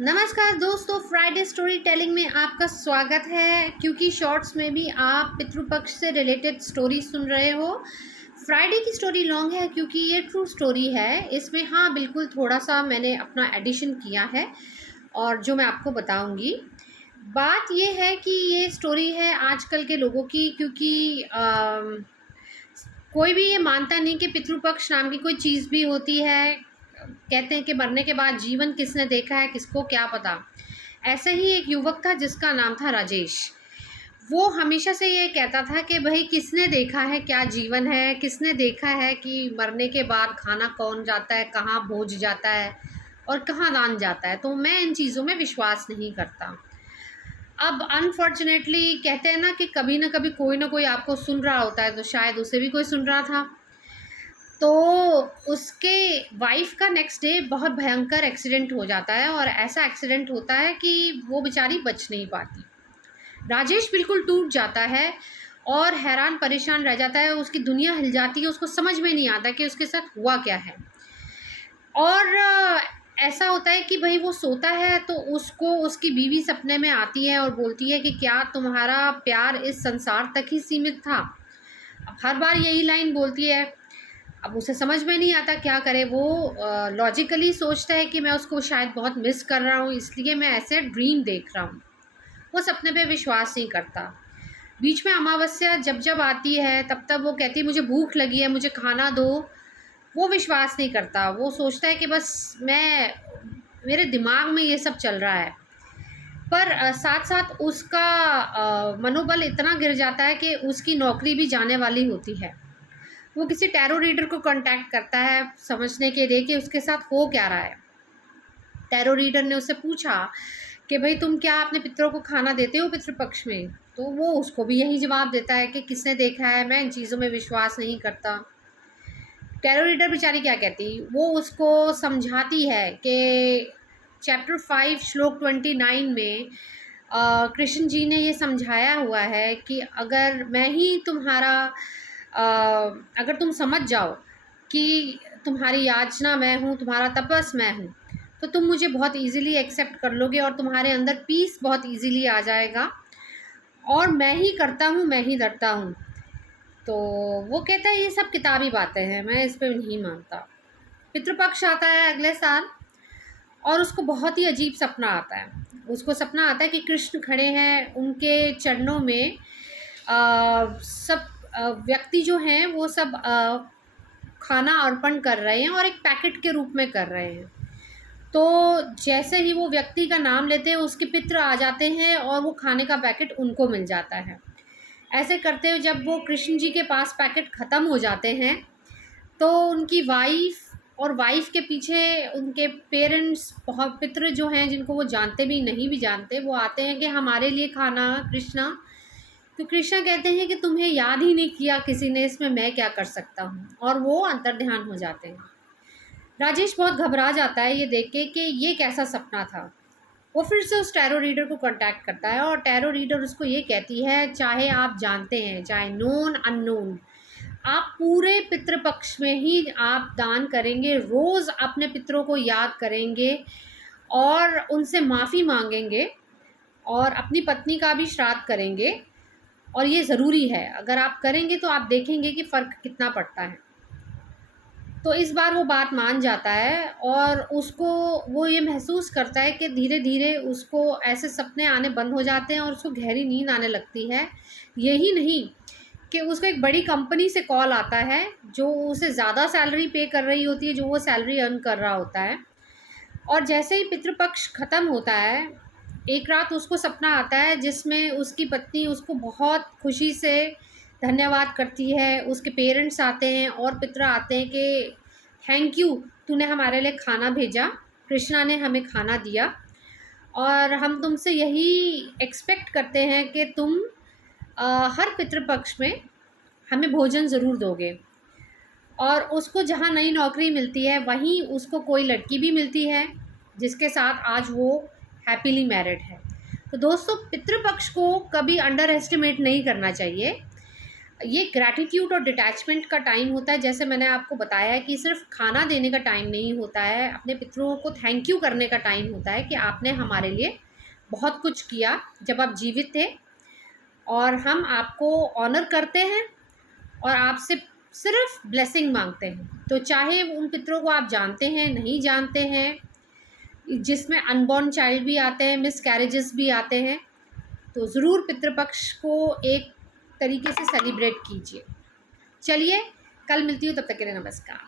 नमस्कार दोस्तों, Friday story telling में आपका स्वागत है। क्योंकि शॉर्ट्स में भी आप पितृपक्ष से रिलेटेड स्टोरी सुन रहे हो। फ्राइडे की स्टोरी लॉन्ग है क्योंकि ये ट्रू स्टोरी है। इसमें हाँ बिल्कुल थोड़ा सा मैंने अपना एडिशन किया है और जो मैं आपको बताऊंगी। बात ये है कि ये स्टोरी है आजकल के लोगों की, क्योंकि कोई भी ये मानता नहीं कि पितृपक्ष नाम की कोई चीज़ भी होती है। कहते हैं कि मरने के बाद जीवन किसने देखा है, किसको क्या पता। ऐसे ही एक युवक था जिसका नाम था राजेश। वो हमेशा से ये कहता था कि भाई किसने देखा है क्या जीवन है, किसने देखा है कि मरने के बाद खाना कौन जाता है, कहाँ भोज जाता है और कहाँ दान जाता है। तो मैं इन चीज़ों में विश्वास नहीं करता। अब अनफॉर्चुनेटली कहते हैं ना कि कभी ना कभी कोई ना कोई आपको सुन रहा होता है, तो शायद उसे भी कोई सुन रहा था। तो उसके वाइफ का नेक्स्ट डे बहुत भयंकर एक्सीडेंट हो जाता है और ऐसा एक्सीडेंट होता है कि वो बेचारी बच नहीं पाती। राजेश बिल्कुल टूट जाता है और हैरान परेशान रह जाता है। उसकी दुनिया हिल जाती है, उसको समझ में नहीं आता कि उसके साथ हुआ क्या है। और ऐसा होता है कि भाई वो सोता है तो उसको उसकी बीवी सपने में आती है और बोलती है कि क्या तुम्हारा प्यार इस संसार तक ही सीमित था। अब हर बार यही लाइन बोलती है। अब उसे समझ में नहीं आता क्या करे। वो लॉजिकली सोचता है कि मैं उसको शायद बहुत मिस कर रहा हूँ, इसलिए मैं ऐसे ड्रीम देख रहा हूँ। वो सपने पे विश्वास नहीं करता। बीच में अमावस्या जब जब आती है तब तब वो कहती है मुझे भूख लगी है, मुझे खाना दो। वो विश्वास नहीं करता। वो सोचता है कि बस मेरे दिमाग में ये सब चल रहा है। पर साथ साथ उसका मनोबल इतना गिर जाता है कि उसकी नौकरी भी जाने वाली होती है। वो किसी टैरो रीडर को कांटेक्ट करता है समझने के लिए कि उसके साथ हो क्या रहा है। टैरो रीडर ने उससे पूछा कि भाई तुम क्या अपने पितरों को खाना देते हो पितृपक्ष में। तो वो उसको भी यही जवाब देता है कि किसने देखा है, मैं इन चीज़ों में विश्वास नहीं करता। टैरो रीडर बेचारी क्या कहती, वो उसको समझाती है कि चैप्टर 5 श्लोक 29 में कृष्ण जी ने ये समझाया हुआ है कि अगर मैं ही तुम्हारा अगर तुम समझ जाओ कि तुम्हारी याचना मैं हूँ, तुम्हारा तपस मैं हूँ, तो तुम मुझे बहुत इजीली एक्सेप्ट कर लोगे और तुम्हारे अंदर पीस बहुत इजीली आ जाएगा। और मैं ही करता हूँ, मैं ही डरता हूँ। तो वो कहता है ये सब किताबी बातें हैं, मैं इस पर नहीं मानता। पितृपक्ष आता है अगले साल और उसको बहुत ही अजीब सपना आता है। उसको सपना आता है कि कृष्ण खड़े हैं, उनके चरणों में सब व्यक्ति जो हैं वो सब खाना अर्पण कर रहे हैं और एक पैकेट के रूप में कर रहे हैं। तो जैसे ही वो व्यक्ति का नाम लेते हैं उसके पितृ आ जाते हैं और वो खाने का पैकेट उनको मिल जाता है। ऐसे करते हुए जब वो कृष्ण जी के पास पैकेट ख़त्म हो जाते हैं तो उनकी वाइफ और वाइफ के पीछे उनके पेरेंट्स, बहुत पितृ जो हैं जिनको वो जानते भी नहीं भी जानते, वो आते हैं कि हमारे लिए खाना कृष्णा। तो कृष्णा कहते हैं कि तुम्हें याद ही नहीं किया किसी ने, इसमें मैं क्या कर सकता हूँ। और वो अंतर्ध्यान हो जाते हैं। राजेश बहुत घबरा जाता है ये देख के कि ये कैसा सपना था। वो फिर से उस टैरो रीडर को कांटेक्ट करता है और टैरो रीडर उसको ये कहती है चाहे आप जानते हैं, चाहे नोन अननोन, आप पूरे पितृपक्ष में ही आप दान करेंगे, रोज़ अपने पितरों को याद करेंगे और उनसे माफ़ी मांगेंगे और अपनी पत्नी का भी श्राद्ध करेंगे। और ये ज़रूरी है, अगर आप करेंगे तो आप देखेंगे कि फ़र्क कितना पड़ता है। तो इस बार वो बात मान जाता है और उसको वो ये महसूस करता है कि धीरे धीरे उसको ऐसे सपने आने बंद हो जाते हैं और उसको गहरी नींद आने लगती है। यही नहीं कि उसको एक बड़ी कंपनी से कॉल आता है जो उसे ज़्यादा सैलरी पे कर रही होती है जो वो सैलरी अर्न कर रहा होता है। और जैसे ही पितृपक्ष ख़त्म होता है, एक रात उसको सपना आता है जिसमें उसकी पत्नी उसको बहुत खुशी से धन्यवाद करती है। उसके पेरेंट्स आते हैं और पितर आते हैं कि थैंक यू, तूने हमारे लिए खाना भेजा, कृष्णा ने हमें खाना दिया और हम तुमसे यही एक्सपेक्ट करते हैं कि तुम हर पितृपक्ष में हमें भोजन ज़रूर दोगे। और उसको जहाँ नई नौकरी मिलती है वहीं उसको कोई लड़की भी मिलती है जिसके साथ आज वो हैप्पीली मैरिड है। तो दोस्तों, पितृपक्ष को कभी अंडर एस्टिमेट नहीं करना चाहिए। ये ग्रैटिट्यूड और डिटैचमेंट का टाइम होता है। जैसे मैंने आपको बताया है कि सिर्फ खाना देने का टाइम नहीं होता है, अपने पितरों को थैंक यू करने का टाइम होता है कि आपने हमारे लिए बहुत कुछ किया जब आप जीवित थे, और हम आपको ऑनर करते हैं और आपसे सिर्फ ब्लेसिंग मांगते हैं। तो चाहे उन पितरों को आप जानते हैं, नहीं जानते हैं, जिसमें अनबॉर्न चाइल्ड भी आते हैं, मिस कैरेजेस भी आते हैं, तो ज़रूर पितृपक्ष को एक तरीके से सेलिब्रेट कीजिए। चलिए, कल मिलती हूँ, तब तक के लिए नमस्कार।